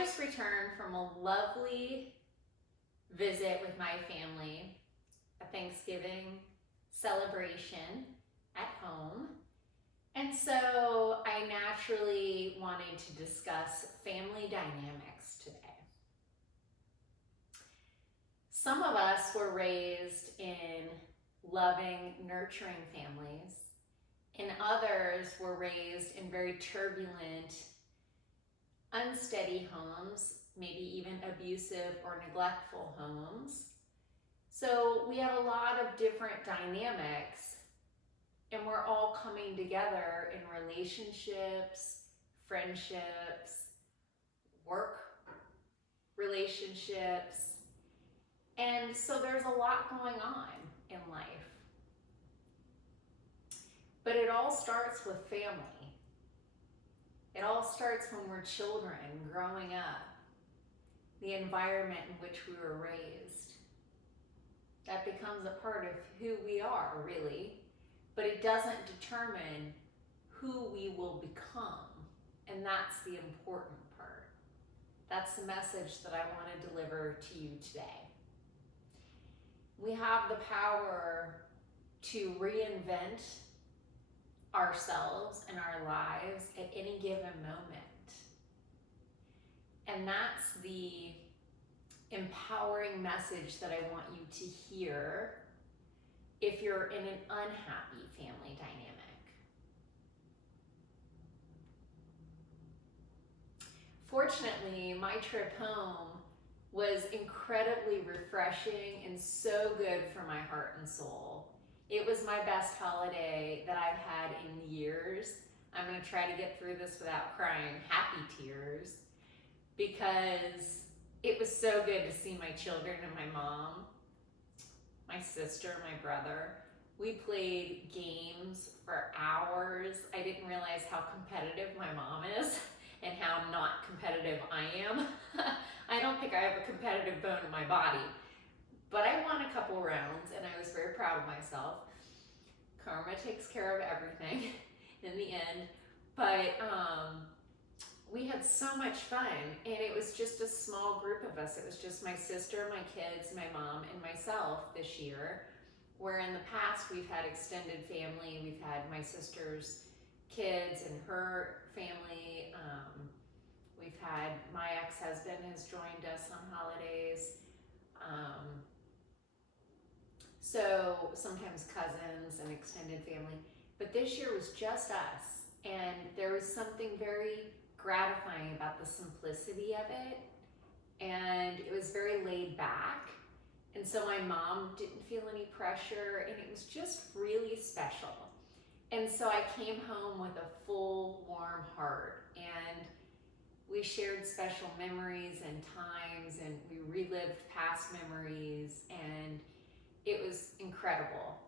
just returned from a lovely visit with my family, a Thanksgiving celebration at home. And so I naturally wanted to discuss family dynamics today. Some of us were raised in loving, nurturing families, and others were raised in very turbulent, unsteady homes, maybe even abusive or neglectful homes. So we have a lot of different dynamics, and we're all coming together in relationships, friendships, work relationships. And so there's a lot going on in life. But it all starts with family. It all starts when we're children, growing up, the environment in which we were raised. That becomes a part of who we are, really, but it doesn't determine who we will become, and that's the important part. That's the message that I want to deliver to you today. We have the power to reinvent ourselves and our lives at any given moment. And that's the empowering message that I want you to hear if you're in an unhappy family dynamic. Fortunately, my trip home was incredibly refreshing and so good for my heart and soul. It was my best holiday that I've had in years. I'm going to try to get through this without crying happy tears, because it was so good to see my children and my mom, my sister, my brother. We played games for hours. I didn't realize how competitive my mom is and how not competitive I am. I don't think I have a competitive bone in my body, but I won a couple rounds and I was very proud of myself. Karma takes care of everything in the end, but we had so much fun, and it was just a small group of us. It was just my sister, my kids, my mom, and myself this year, where in the past we've had extended family. We've had my sister's kids and her family. We've had my ex-husband has joined us on holidays. So sometimes cousins and extended family. But this year was just us, and there was something very gratifying about the simplicity of it, and it was very laid back, and so my mom didn't feel any pressure, and it was just really special. And so I came home with a full, warm heart, and we shared special memories and times, and we relived past memories, and it was incredible.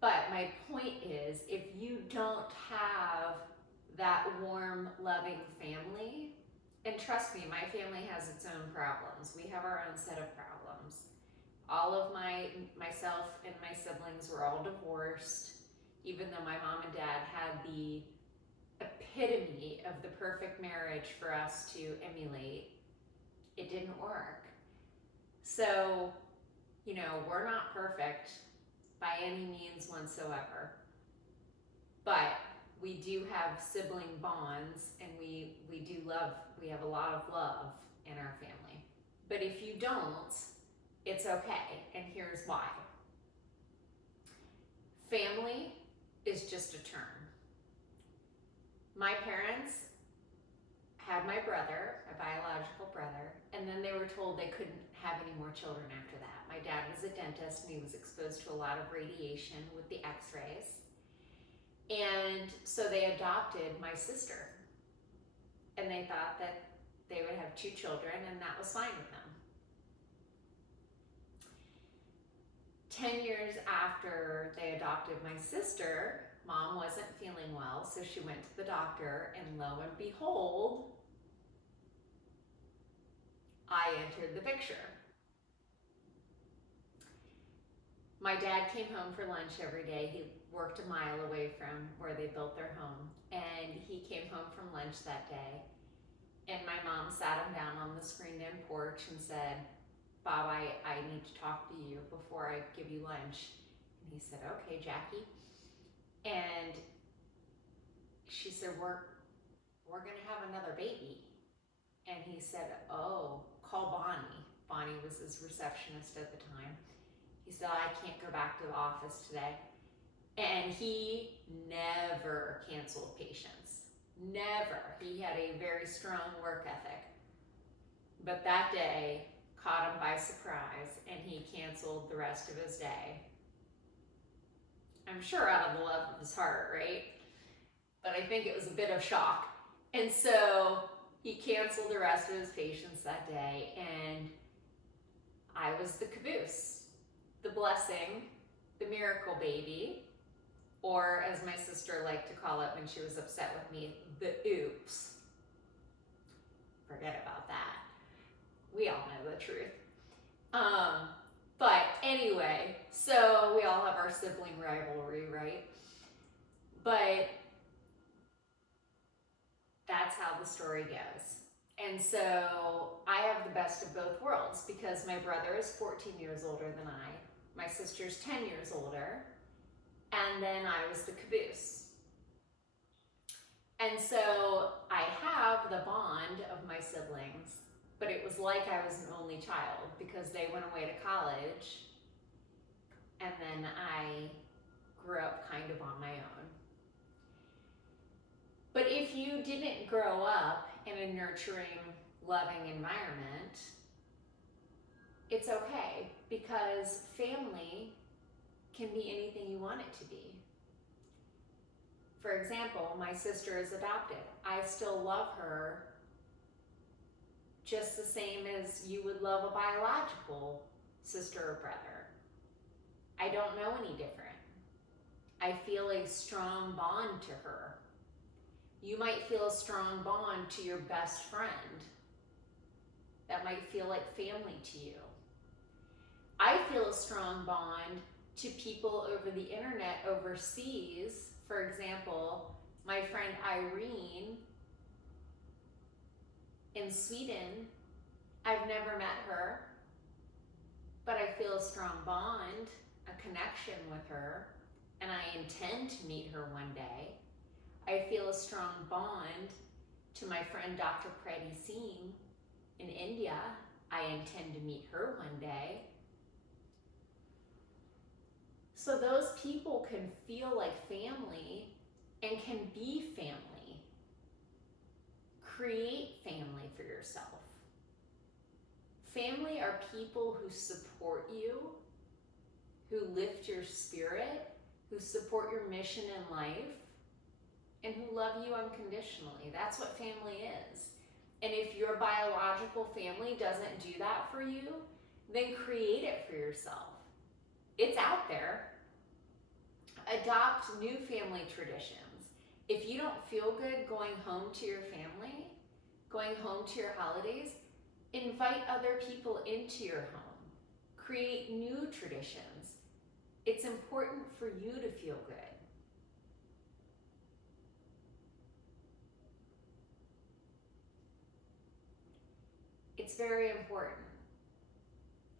But my point is, if you don't have that warm, loving family, and trust me, my family has its own problems. We have our own set of problems. All of myself and my siblings were all divorced, even though my mom and dad had the epitome of the perfect marriage for us to emulate. It didn't work. So, we're not perfect by any means whatsoever, but we do have sibling bonds, and we have a lot of love in our family. But if you don't, it's okay, and here's why. Family is just a term. My parents had my brother, a biological brother, and then they were told they couldn't have any more children after that. My dad was a dentist, and he was exposed to a lot of radiation with the x-rays. And so they adopted my sister, and they thought that they would have 2 children, and that was fine with them. 10 years after they adopted my sister, Mom wasn't feeling well, so she went to the doctor, and lo and behold, I entered the picture. My dad came home for lunch every day. He worked a mile away from where they built their home, and he came home from lunch that day, And my mom sat him down on the screened-in porch and said, Bob, I need to talk to you before I give you lunch. And he said, okay, Jackie. And she said, we're gonna have another baby. And he said, oh, call Bonnie. Bonnie was his receptionist at the time. He said, I can't go back to the office today. And he never canceled patients. Never. He had a very strong work ethic. But that day caught him by surprise, and he canceled the rest of his day. I'm sure out of the love of his heart, right? But I think it was a bit of shock. And so he canceled the rest of his patients that day, and I was the caboose, the blessing, the miracle baby, or as my sister liked to call it when she was upset with me, the oops. Forget about that. We all know the truth. But anyway, so we all have our sibling rivalry, right? But that's how the story goes. And so I have the best of both worlds because my brother is 14 years older than I. My sister's 10 years older. And then I was the caboose. And so I have the bond of my siblings, but it was like I was an only child because they went away to college, and then I grew up kind of on my own. But if you didn't grow up in a nurturing, loving environment, it's okay because family can be anything you want it to be. For example, my sister is adopted. I still love her just the same as you would love a biological sister or brother. I don't know any different. I feel a strong bond to her. You might feel a strong bond to your best friend. That might feel like family to you. I feel a strong bond to people over the internet overseas. For example, my friend Irene in Sweden, I've never met her, but I feel a strong bond, a connection with her, and I intend to meet her one day. I feel a strong bond to my friend Dr. Preti Singh in India. I intend to meet her one day. So those people can feel like family and can be family. Create family for yourself. Family are people who support you, who lift your spirit, who support your mission in life, and who love you unconditionally. That's what family is. And if your biological family doesn't do that for you, then create it for yourself. It's out there. Adopt new family traditions. If you don't feel good going home to your family, going home to your holidays, invite other people into your home. Create new traditions. It's important for you to feel good. It's very important.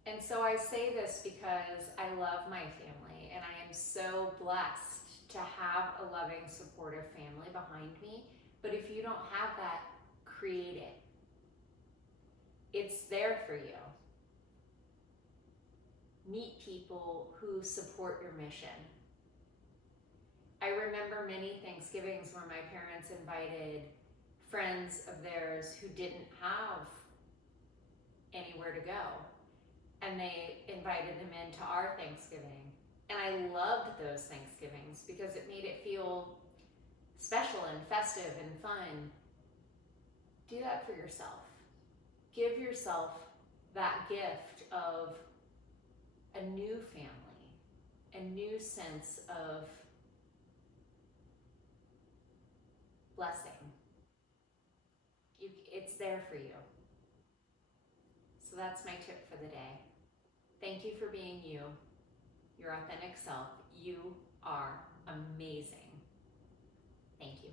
And so I say this because I love my family and I am so blessed to have a loving, supportive family behind me. But if you don't have that, create it. It's there for you. Meet people who support your mission. I remember many Thanksgivings where my parents invited friends of theirs who didn't have anywhere to go. And they invited them into our Thanksgiving. And I loved those Thanksgivings because it made it feel special and festive and fun. Do that for yourself. Give yourself that gift of a new family, a new sense of blessing. It's there for you. So that's my tip for the day. Thank you for being you, your authentic self. You are amazing. Thank you.